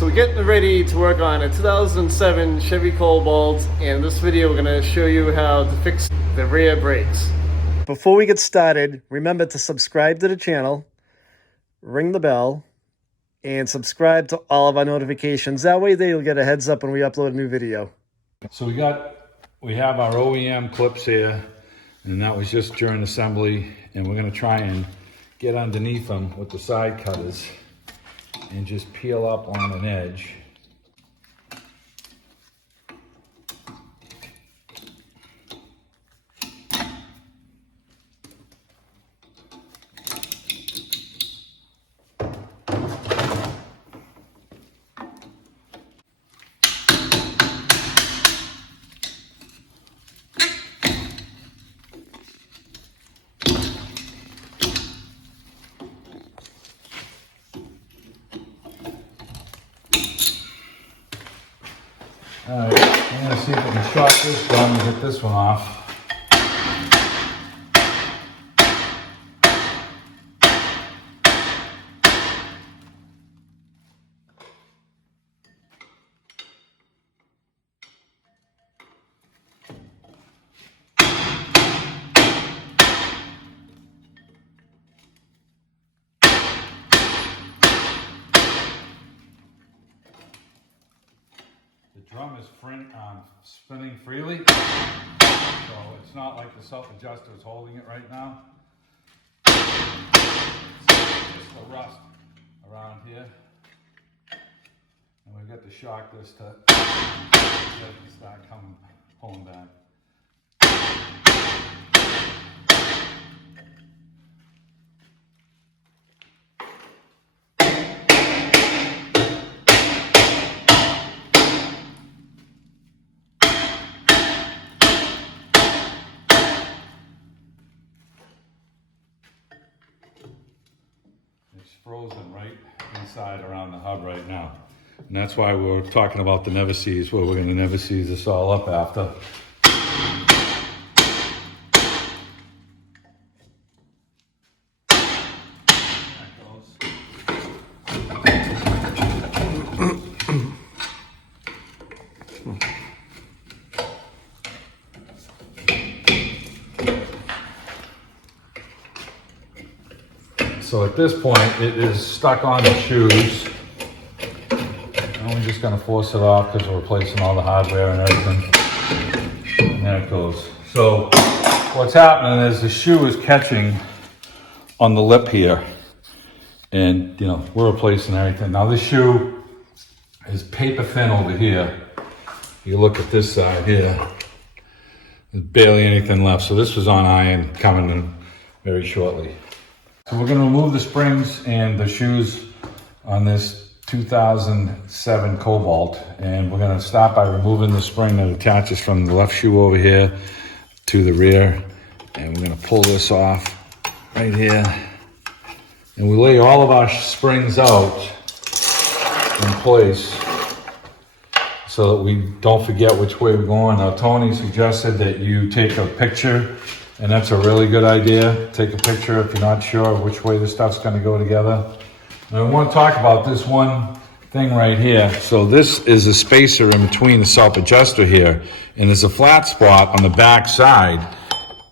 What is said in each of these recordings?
So we're getting ready to work on a 2007 Chevy Cobalt, and in this video we're going to show you how to fix the rear brakes. Before we get started, remember to subscribe to the channel, ring the bell, and subscribe to all of our notifications. That way you'll get a heads up when we upload a new video. So we have our OEM clips here, and that was just during assembly, and we're going to try and get underneath them with the side cutters and just peel up on an edge. Alright, I'm going to see if I can short this one and get this one off. The drum is spinning freely, so it's not like the self-adjuster is holding it right now. It's just a rust around here, and we've got to shock this to start pulling back. It's frozen right inside around the hub right now. And that's why we were talking about the never seize, where we're going to never seize this all up after. So at this point, it is stuck on the shoes. And we're just going to force it off because we're replacing all the hardware and everything. And there it goes. So what's happening is the shoe is catching on the lip here. And, you know, we're replacing everything. Now this shoe is paper thin over here. You look at this side here, there's barely anything left. So this was on iron, coming in very shortly. So we're going to remove the springs and the shoes on this 2007 Cobalt, and we're going to start by removing the spring that attaches from the left shoe over here to the rear, and we're going to pull this off right here, and we lay all of our springs out in place so that we don't forget which way we're going. Now Tony suggested that you take a picture, and that's a really good idea. Take a picture if you're not sure which way the stuff's going to go together. Now we want to talk about this one thing right here. So this is a spacer in between the self-adjuster here, and there's a flat spot on the back side,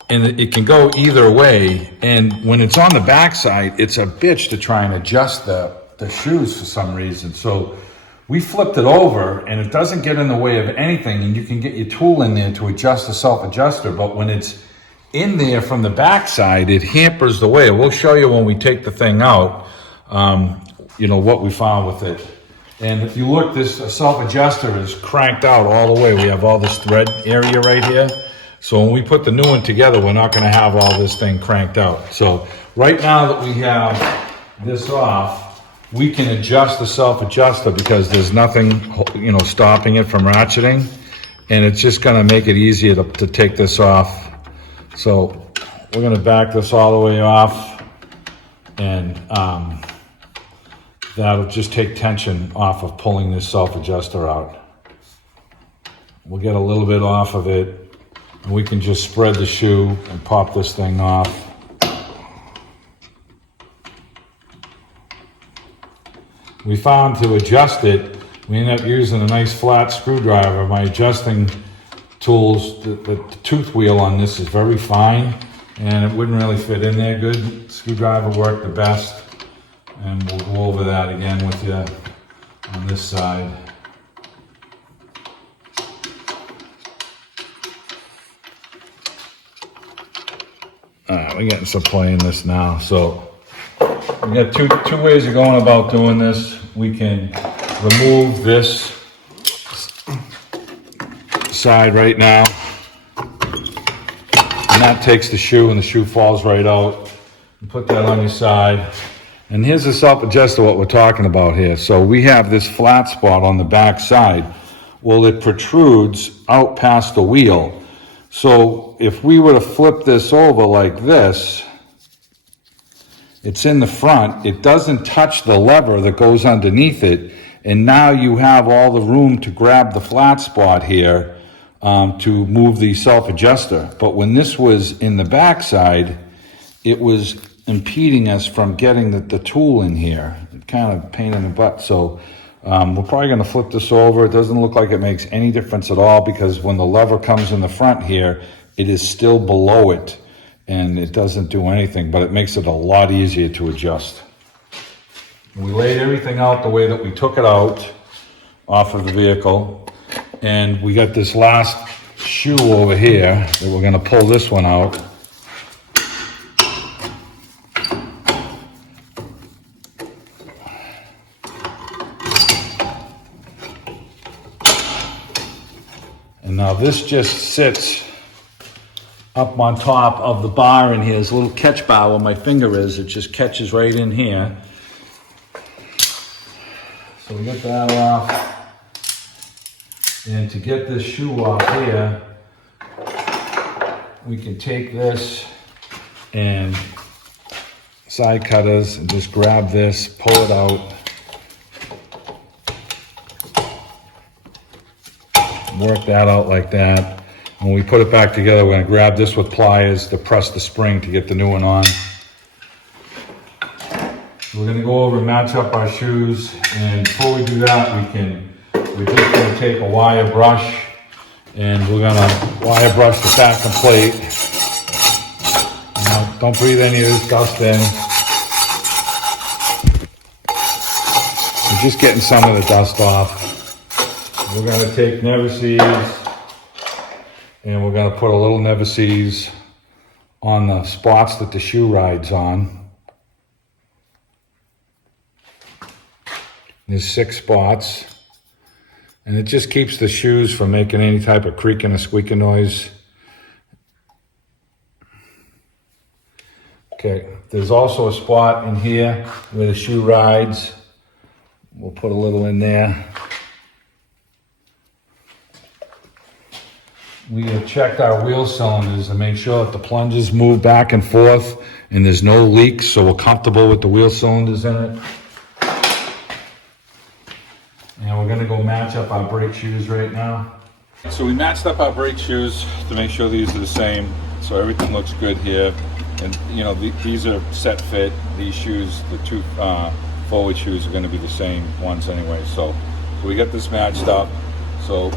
and it can go either way. And when it's on the back side, it's a bitch to try and adjust the shoes for some reason. So we flipped it over, and it doesn't get in the way of anything, and you can get your tool in there to adjust the self-adjuster, but when it's in there from the back side, it hampers the way. We'll show you when we take the thing out, you know, what we found with it. And if you look, this self-adjuster is cranked out all the way. We have all this thread area right here. So when we put the new one together, we're not going to have all this thing cranked out. So right now that we have this off, we can adjust the self-adjuster because there's nothing, you know, stopping it from ratcheting. And it's just going to make it easier to take this off. So we're going to back this all the way off, and that'll just take tension off of pulling this self-adjuster out. We'll get a little bit off of it, and we can just spread the shoe and pop this thing off. We found to adjust it, we ended up using a nice flat screwdriver. My adjusting tools, the tooth wheel on this is very fine, and it wouldn't really fit in there good. Screwdriver worked the best, and we'll go over that again with you on this side. We're getting some play in this now. So we got two ways of going about doing this. We can remove this side right now, and that takes the shoe, and the shoe falls right out. You put that on your side, and here's the self-adjuster, what we're talking about here. So we have this flat spot on the back side. Well, it protrudes out past the wheel. So if we were to flip this over like this, it's in the front, it doesn't touch the lever that goes underneath it, and now you have all the room to grab the flat spot here to move the self-adjuster. But when this was in the backside, it was impeding us from getting the tool in here. Kind of pain in the butt. So we're probably going to flip this over. It doesn't look like it makes any difference at all, because when the lever comes in the front here, it is still below it, and it doesn't do anything, but it makes it a lot easier to adjust. We laid everything out the way that we took it out off of the vehicle, and we got this last shoe over here that we're going to pull this one out. And now this just sits up on top of the bar in here. There's a little catch bar where my finger is. It just catches right in here. So we get that off. And to get this shoe off here, we can take this and side cutters and just grab this, pull it out. Work that out like that. When we put it back together, we're going to grab this with pliers to press the spring to get the new one on. We're going to go over and match up our shoes, and before we do that, we're just going to take a wire brush, and we're going to wire brush the back and plate. Now, don't breathe any of this dust in. We're just getting some of the dust off. We're going to take Never-Seez, and we're going to put a little Never-Seez on the spots that the shoe rides on. There's 6 spots, and it just keeps the shoes from making any type of creaking or squeaking noise. Okay, there's also a spot in here where the shoe rides. We'll put a little in there. We have checked our wheel cylinders to make sure that the plunges move back and forth and there's no leaks, so we're comfortable with the wheel cylinders in it. And we're going to go match up our brake shoes right now. So we matched up our brake shoes to make sure these are the same, so everything looks good here. And you know, these are set fit. These shoes, the 2 forward shoes, are going to be the same ones anyway. So we got this matched up. So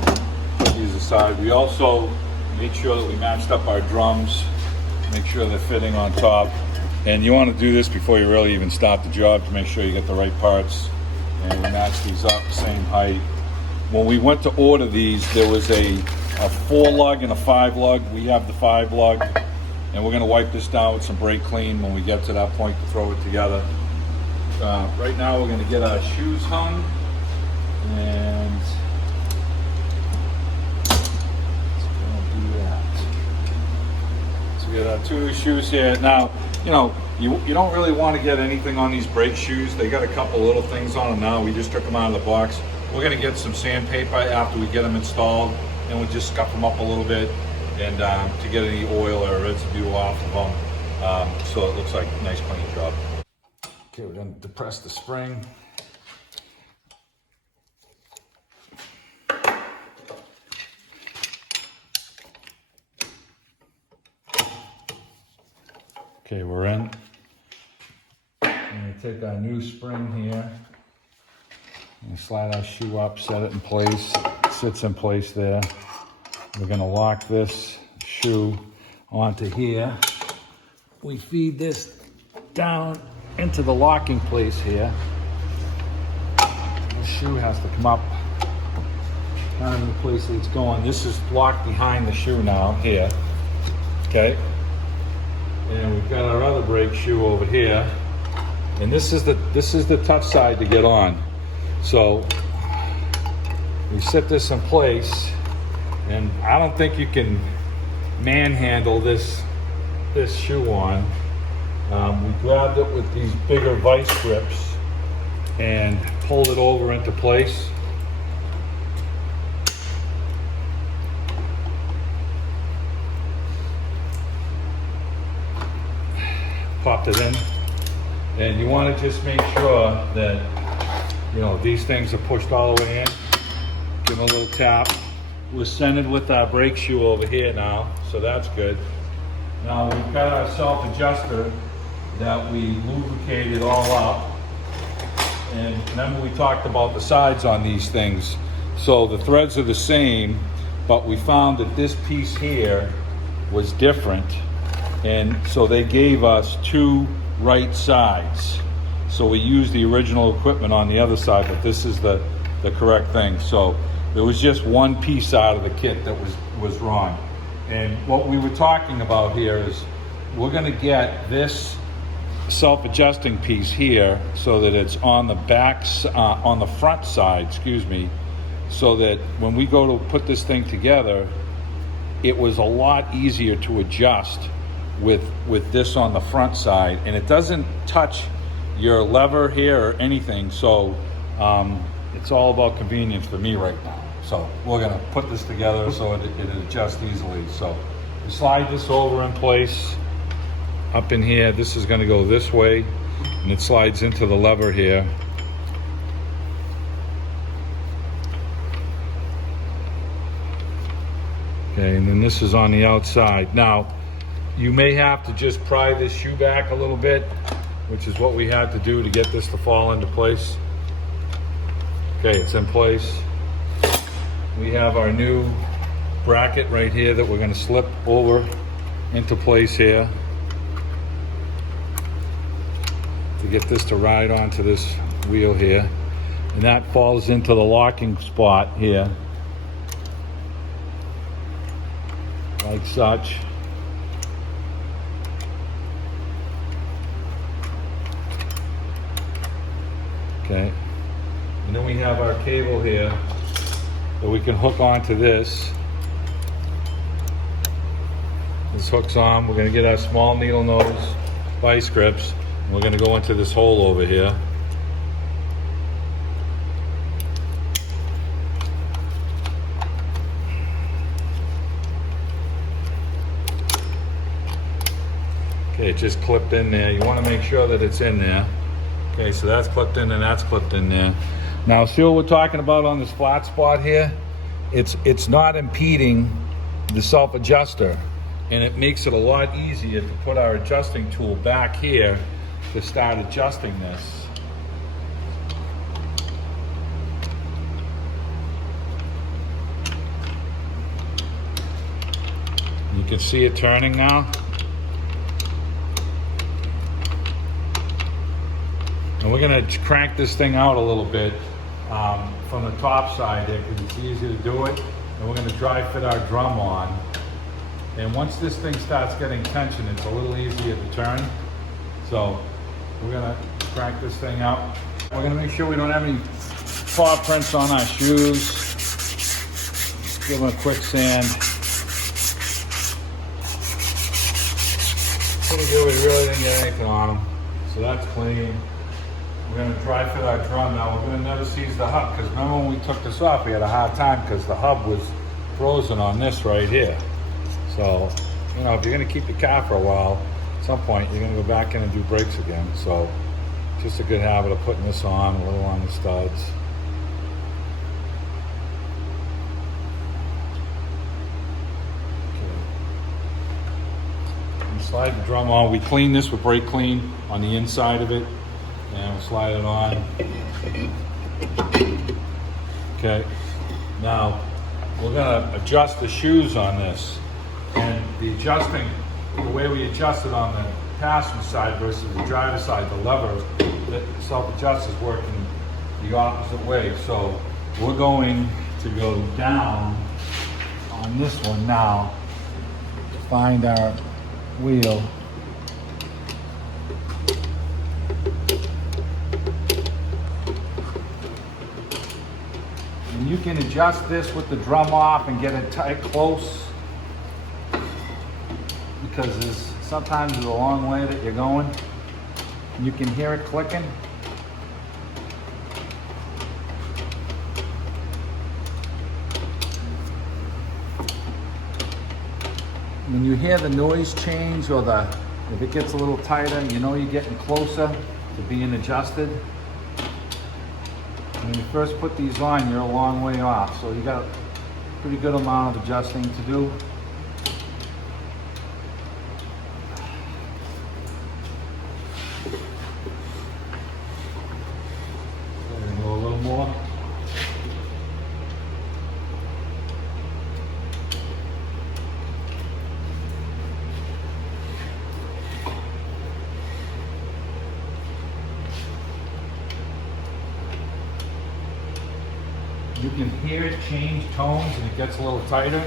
put these aside. We also made sure that we matched up our drums, make sure they're fitting on top. And you want to do this before you really even start the job to make sure you get the right parts. And we matched these up the same height. When we went to order these, there was a 4 lug and a 5 lug. We have the 5 lug, and we're going to wipe this down with some brake clean when we get to that point to throw it together. Right now we're going to get our shoes hung, and we got our 2 shoes here. Now, you know, you don't really want to get anything on these brake shoes. They got a couple little things on them now. We just took them out of the box. We're going to get some sandpaper after we get them installed, and we'll just scuff them up a little bit and to get any oil or residue off of them, so it looks like a nice clean job. Okay, we're going to depress the spring. Okay, we're in. I'm going to take our new spring here, And slide our shoe up, set it in place. It sits in place there. We're gonna lock this shoe onto here. We feed this down into the locking place here. The shoe has to come up kind of in the place that it's going. This is locked behind the shoe now here. Okay. And we've got our other brake shoe over here. And this is the tough side to get on. So we set this in place, and I don't think you can manhandle this shoe on. We grabbed it with these bigger vice grips and pulled it over into place. Popped it in, and you want to just make sure that these things are pushed all the way in. Give them a little tap. We're centered with our brake shoe over here now, so that's good. Now we've got our self-adjuster that we lubricated all up, and remember we talked about the sides on these things. So the threads are the same, but we found that this piece here was different. And so they gave us two right sides. So we used the original equipment on the other side, but this is the correct thing. So there was just one piece out of the kit that was wrong. And what we were talking about here is we're gonna get this self-adjusting piece here so that it's on the on the front side, excuse me, so that when we go to put this thing together, it was a lot easier to adjust with this on the front side, and it doesn't touch your lever here or anything. So it's all about convenience for me right now. So we're gonna put this together so it adjusts easily. So we slide this over in place up in here. This is gonna go this way, and it slides into the lever here. Okay, and then this is on the outside. Now, you may have to just pry this shoe back a little bit, which is what we had to do to get this to fall into place. Okay, it's in place. We have our new bracket right here that we're going to slip over into place here to get this to ride onto this wheel here. And that falls into the locking spot here, like such. Okay, and then we have our cable here that we can hook onto this. This hooks on. We're going to get our small needle nose vice grips, and we're going to go into this hole over here. Okay, it just clipped in there. You want to make sure that it's in there. Okay, so that's clipped in and that's clipped in there. Now, see what we're talking about on this flat spot here? It's not impeding the self-adjuster, and it makes it a lot easier to put our adjusting tool back here to start adjusting this. You can see it turning now. And we're gonna crank this thing out a little bit from the top side there because it's easier to do it. And we're gonna dry fit our drum on. And once this thing starts getting tension, it's a little easier to turn. So we're gonna crank this thing out. We're gonna make sure we don't have any paw prints on our shoes. Give them a quick sand. Pretty good, we really didn't get anything on them. So that's clean. We're going to dry fit our drum now. We're going to never seize the hub, because remember when we took this off, we had a hard time because the hub was frozen on this right here. So, if you're going to keep the car for a while, at some point you're going to go back in and do brakes again. So, just a good habit of putting this on, a little on the studs. Okay. We slide the drum on. We clean this with brake clean on the inside of it. And we'll slide it on. Okay, now we're gonna adjust the shoes on this, and the way we adjust it on the passenger side versus the driver's side, the lever that self-adjusts is working the opposite way. So we're going to go down on this one now to find our wheel. And you can adjust this with the drum off and get it tight close, because sometimes there's a long way that you're going and you can hear it clicking. When you hear the noise change, or if it gets a little tighter, you know you're getting closer to being adjusted. When you first put these on, you're a long way off, so you got a pretty good amount of adjusting to do. Go a little more. You can hear it change tones and it gets a little tighter.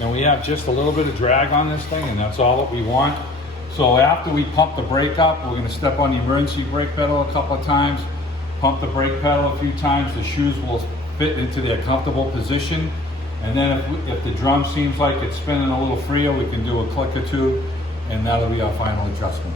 And we have just a little bit of drag on this thing, and that's all that we want. So after we pump the brake up, we're gonna step on the emergency brake pedal a couple of times, pump the brake pedal a few times, the shoes will fit into their comfortable position. And then if the drum seems like it's spinning a little freer, we can do a click or two, and that'll be our final adjustment.